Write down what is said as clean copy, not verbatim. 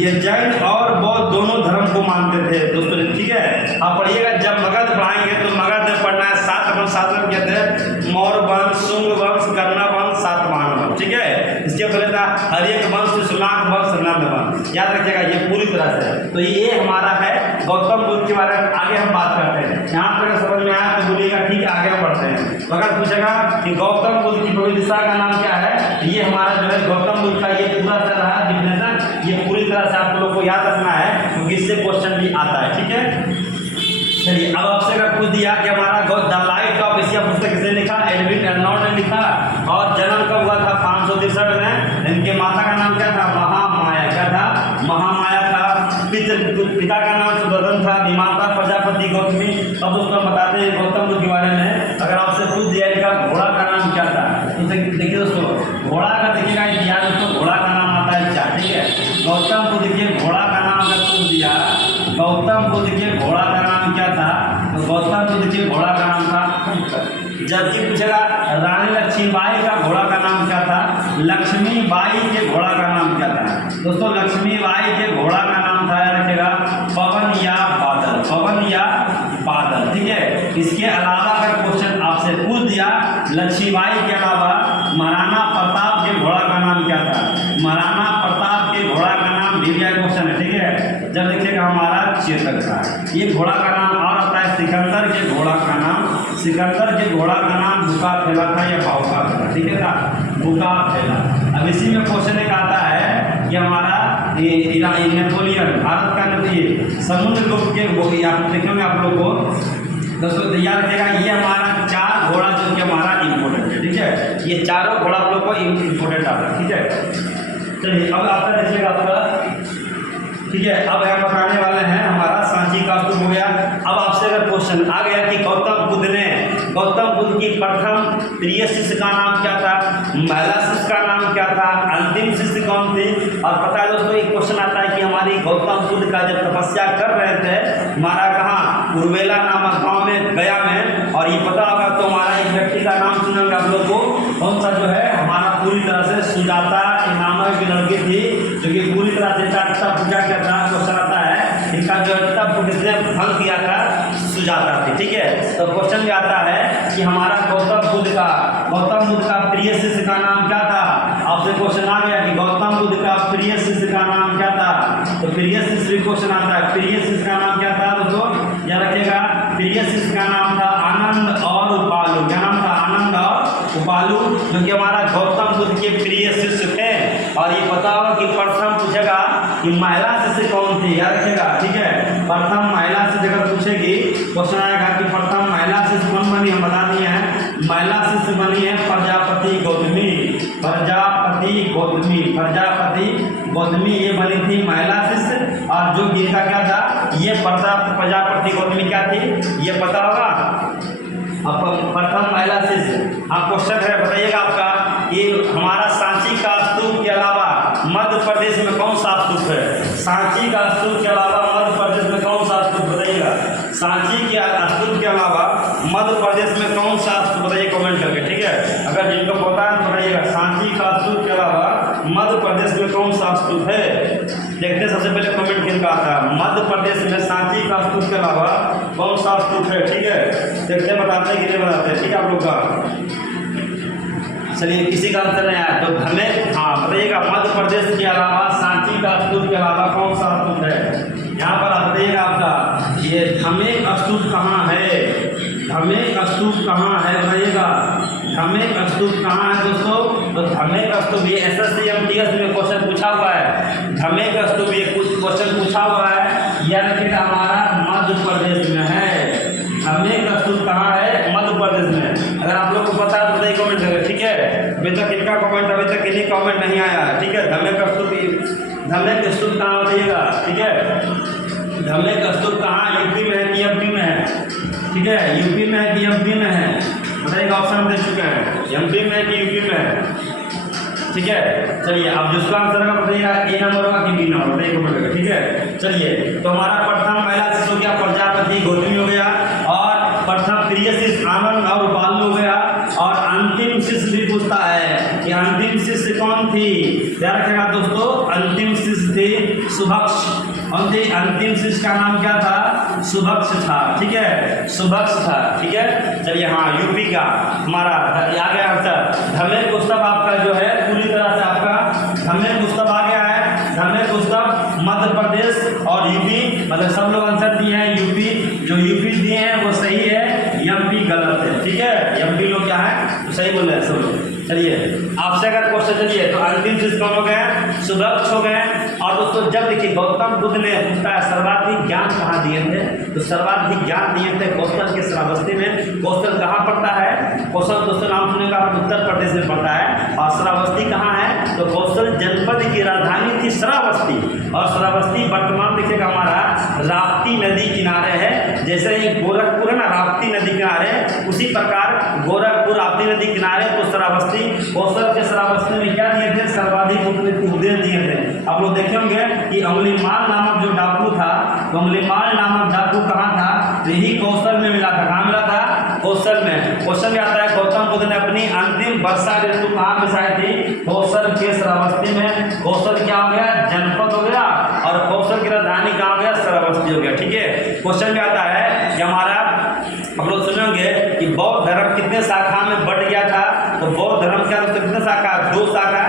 ये जैन और बौद्ध दोनों धर्म को मानते थे दोस्तों, ठीक है। आप पढ़िएगा, जब मगध पढ़ाएंगे तो मगध में पढ़ना है 7 वंश। 7 वंश कहते हैं मौर्य वंश, शुंग वंश, कर्ण वंश, सातवाहन वंश, ठीक है। इसके पहले था हर्यक वंश, शुलाक वंश, नंद वंश। याद रखिएगा ये पूरी तरह से। तो ये हमारा है गौतम बुद्ध के बारे में। आगे हम बात करते हैं। यहाँ पर समझ में आया तो बोलिएगा ठीक है, आगे हम बढ़ते हैं। तो अगर पूछेगा कि गौतम बुद्ध की प्रवेश दिशा का नाम क्या है, ये हमारा जो है गौतम बुद्ध का ये पूरा तरह रहा डिफिनेशन। ये पूरी तरह से आप लोग को याद रखना है क्योंकि इससे क्वेश्चन भी आता है, ठीक है। चलिए अब आपसे अगर पूछ दिया कि हमारा द लाइट ऑफ एशिया पुस्तक किसने लिखा, एडविन एर्नॉल्ड ने लिखा। और जन्म कब हुआ था, 563 में। इनके माता का नाम क्या था, महामाया। क्या था, महामाया था। पिता का नाम सुदर्शन था। विमाता प्रजापति गौतमी। अब दोस्तों हम बताते हैं गौतम बुद्ध के बारे में। अगर आपसे पूछ दिया इनका घोड़ा का नाम क्या था, तो देखिए दोस्तों, घोड़ा का देखिएगा इतिहास दोस्तों, घोड़ा का नाम आता है क्या, ठीक है। गौतम बुद्ध के घोड़ा का नाम अगर पूछ दिया, गौतम बुद्ध के घोड़ा का नाम क्या था, तो गौतम बुद्ध के घोड़ा का नाम था कंकर। जबकि पूछेगा रानी लक्ष्मीबाई का घोड़ा का नाम क्या था, लक्ष्मीबाई के घोड़ा का नाम क्या था दोस्तों, लक्ष्मीबाई के घोड़ा का नाम था, याद रखिएगा, पवन या बादल। पवन या बादल, ठीक है। इसके अलावा अगर क्वेश्चन आपसे पूछ दिया लक्ष्मीबाई के अलावा महाराणा प्रताप के घोड़ा का नाम क्या था, महाराणा प्रताप के घोड़ा का नाम भी क्वेश्चन है, ठीक है। जब देखिएगा हमारा चेतक था। ये घोड़ा का नाम और आता है सिकंदर के घोड़ा का नाम, सिकंदर के घोड़ा का नाम बुका फैला था या बाहुका फैला, ठीक है था, बुका फैला। अब इसी में क्वेश्चन एक आता है कि हमारा नेपोलियन भारत का नदी समुद्र गुप्त के देखेंगे आप लोग को दोस्तों, याद रखिएगा ये हमारा 4 घोड़ा जो कि हमारा इम्पोर्टेंट है, ठीक है। ये चारों घोड़ा आप लोग को इम्पोर्टेंट आता है, ठीक है। चलिए अब आपका देखिएगा आपका, ठीक है। अब हम बताने वाले हैं हमारा सांची का स्तूप हो गया। अब आपसे अगर क्वेश्चन आ गया कि गौतम बुद्ध की प्रथम प्रिय शिष्य का नाम क्या था, महिला शिष्य का नाम क्या था, अंतिम शिष्य कौन थे। और पता है दोस्तों एक क्वेश्चन आता है कि हमारी गौतम बुद्ध का जब तपस्या कर रहे थे हमारा कहाँ, उर्वेला नामक गाँव में, गया में। और ये पता होगा तो हमारा एक व्यक्ति का नाम सुनेंगे आप लोग को, कौन सा जो है हमारा पूरी तरह से सुजाता नामक की लड़की थी जो कि पूरी तरह से पूजा क्या था। क्वेश्चन आता है इनका जो तब किसने भंग किया था, सुजाता थी, ठीक है। तो क्वेश्चन भी आता है कि हमारा गौतम बुद्ध का प्रिय शिष्य का नाम क्या था। आपसे क्वेश्चन आ गया कि गौतम बुद्ध का प्रिय शिष्य का नाम क्या था, तो प्रिय शिष्य क्वेश्चन आता है, प्रिय शिष्य का नाम क्या था दोस्तों, याद रखिएगा। प्रिय शिष्य का नाम था आनंद और उपालू। क्या नाम था, आनंद और उपालू, जो कि हमारा गौतम बुद्ध के प्रिय शिष्य थे। और ये पता होगा कि प्रथम पूछेगा कि महिला शिष्य कौन थी, याद रखिएगा, ठीक है। प्रथम महिला शिष्य अगर पूछेगी क्वेश्चन आएगा कि प्रथम महिला शिष्य कौन बनी, हम बता दिए हैं महिला शिष्य बनी है प्रजापति गौतमी। प्रजापति गौतमी ये बनी थी महिला शिष्य। और जो जिनका क्या था, ये प्रजापति गौतमी क्या थी, ये पता होगा। अब प्रथम महिला शिष्य, आप क्वेश्चन है बताइएगा आपका, ये हमारा सांची का स्तूप के अलावा मध्य प्रदेश में कौन सा स्तूप है, सांची का स्तूप के अलावा मध्य प्रदेश में कौन सा स्तूप बताइएगा, सांची के स्तूप के अलावा मध्य प्रदेश में कौन सा स्तूप बताइए कमेंट करके, ठीक है। अगर जिनको पता है तो बताइएगा सांची का स्तूप के अलावा मध्य प्रदेश में कौन सा स्तूप है। देखते सबसे पहले कमेंट किनका आता है, मध्य प्रदेश में सांची का स्तूप के अलावा कौन सा स्तूप है, ठीक है। देखते बताते हैं कि नहीं बताते, ठीक है आप लोग का। चलिए किसी का आंसर नहीं आया तो हमें बताइएगा मध्य प्रदेश के अलावा सांची का स्तूप के अलावा कौन सा स्तूप है। यहाँ पर आप बताइएगा आपका ये धमेक स्तूप कहाँ है, धमेक स्तूप कहाँ है बताइएगा, धमेक स्तूप कहाँ है दोस्तों। तो धमेक स्तूप ये SSC MTS में क्वेश्चन पूछा हुआ है, धमेक स्तूप ये कुछ क्वेश्चन पूछा हुआ है, यह रखिएगा हमारा मध्य प्रदेश में है। धमेक स्तूप कहाँ है, मध्य प्रदेश में। अगर आप लोग को पता है तो बताइए कमेंट करें, ठीक है। अभी तक इनका कमेंट अभी तक किन्हीं कमेंट नहीं आया है, ठीक है। धमेक स्तूप कहाँ बताइएगा, ठीक है। धमेक स्तूप कहाँ, यूपी में है कि एमपी में है, ठीक है। यूपी में है कि एमपी में है बताइएगा, ऑप्शन दे चुके हैं, एमपी में है कि यूपी में है, ठीक है। चलिए अब जिसका आंसर है बताइएगा ए नंबर होगा कि बी नंबर बताइए कमेंट करके, ठीक है। चलिए तो हमारा प्रथम महिला शिष्य हो गया प्रजापति गौतमी हो गया, और प्रथम प्रिय शिष्य आनंद और उपालू हो गया। और अंतिम शिष्य भी पूछता है कि अंतिम शिष्य कौन थी, ध्यान रखिएगा दोस्तों, अंतिम शिष्य शिष्य थी सुभक्ष, उनकी अंतिम शिष्य का नाम क्या था? सुभक्ष था, ठीक है, सुभक्ष था, ठीक है। चलिए हाँ, यूपी का हमारा आ गया आंसर। धमेल पुस्तक आपका जो है पूरी तरह से आपका धमेल पुस्तक आ गया है। धमेल पुस्तक मध्य प्रदेश और यूपी, मतलब सब लोग आंसर दिए हैं यूपी, जो यूपी दिए हैं वो सही है, एमपी गलत है, ठीक है। एमपी लोग क्या है तो सही बोले हैं सब लोग। चलिए आपसे अगर क्वेश्चन, चलिए तो अंतिम चीज कौन हो गए? सुभक्ष हो गए। और दोस्तों जब देखिए गौतम बुद्ध ने पूछता है सर्वाधिक ज्ञान कहाँ दिए थे, तो सर्वाधिक ज्ञान दिए थे कौशल के श्रावस्ती में। कौशल कहाँ पड़ता है? कौशल दोस्तों नाम सुनेगा उत्तर प्रदेश में पड़ता है। और श्रावस्ती कहाँ है? तो कौशल जनपद की राजधानी थी श्रावस्ती। और श्रावस्ती वर्तमान देखिएगा हमारा राप्ती नदी किनारे है। जैसे ही गोरखपुर है ना राप्ती नदी किनारे, उसी प्रकार गोरखपुर राप्ती नदी किनारे तो श्रावस्ती। कौशल के श्रावस्ती में क्या दिए थे? सर्वाधिक उपदेश दिए थे। आप लोग देखे होंगे कि अंगुलीमाल नामक जो डाकू था, तो अंगुलीमाल नामक डाकू कहाँ था? तो यही कौशल में मिला था। कहाँ मिला था? कौशल में। क्वेश्चन में आता है गौतम बुद्ध ने अपनी अंतिम वर्षा ऋतु कहाँ बिताई थी? कौशल के श्रावस्ती में। कौशल क्या हो गया? जनपद हो गया। और कौशल की राजधानी कहाँ हो गया? श्रावस्ती हो गया, ठीक है। क्वेश्चन में आता है